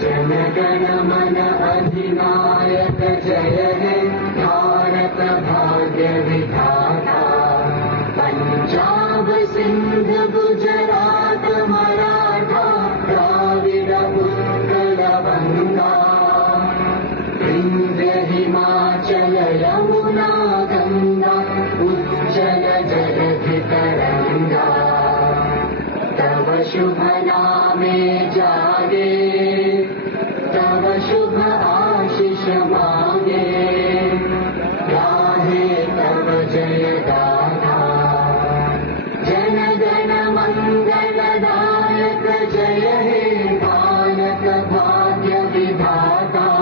जन गण मन अधिनायक जय हे भारत भाग्य विधाता। पंजाब सिंध गुजरात मराठा द्राविड उत्कल बंगा। विंध्य हिमाचल यमुना गंगा उज्जल जलधि तरंगा। तव शुभ नामे जागे तव शुभ आशीष मांगे। गाहे तव जय गाथा जन गण मंगलदायक जय हे भारत भाग्य विधाता।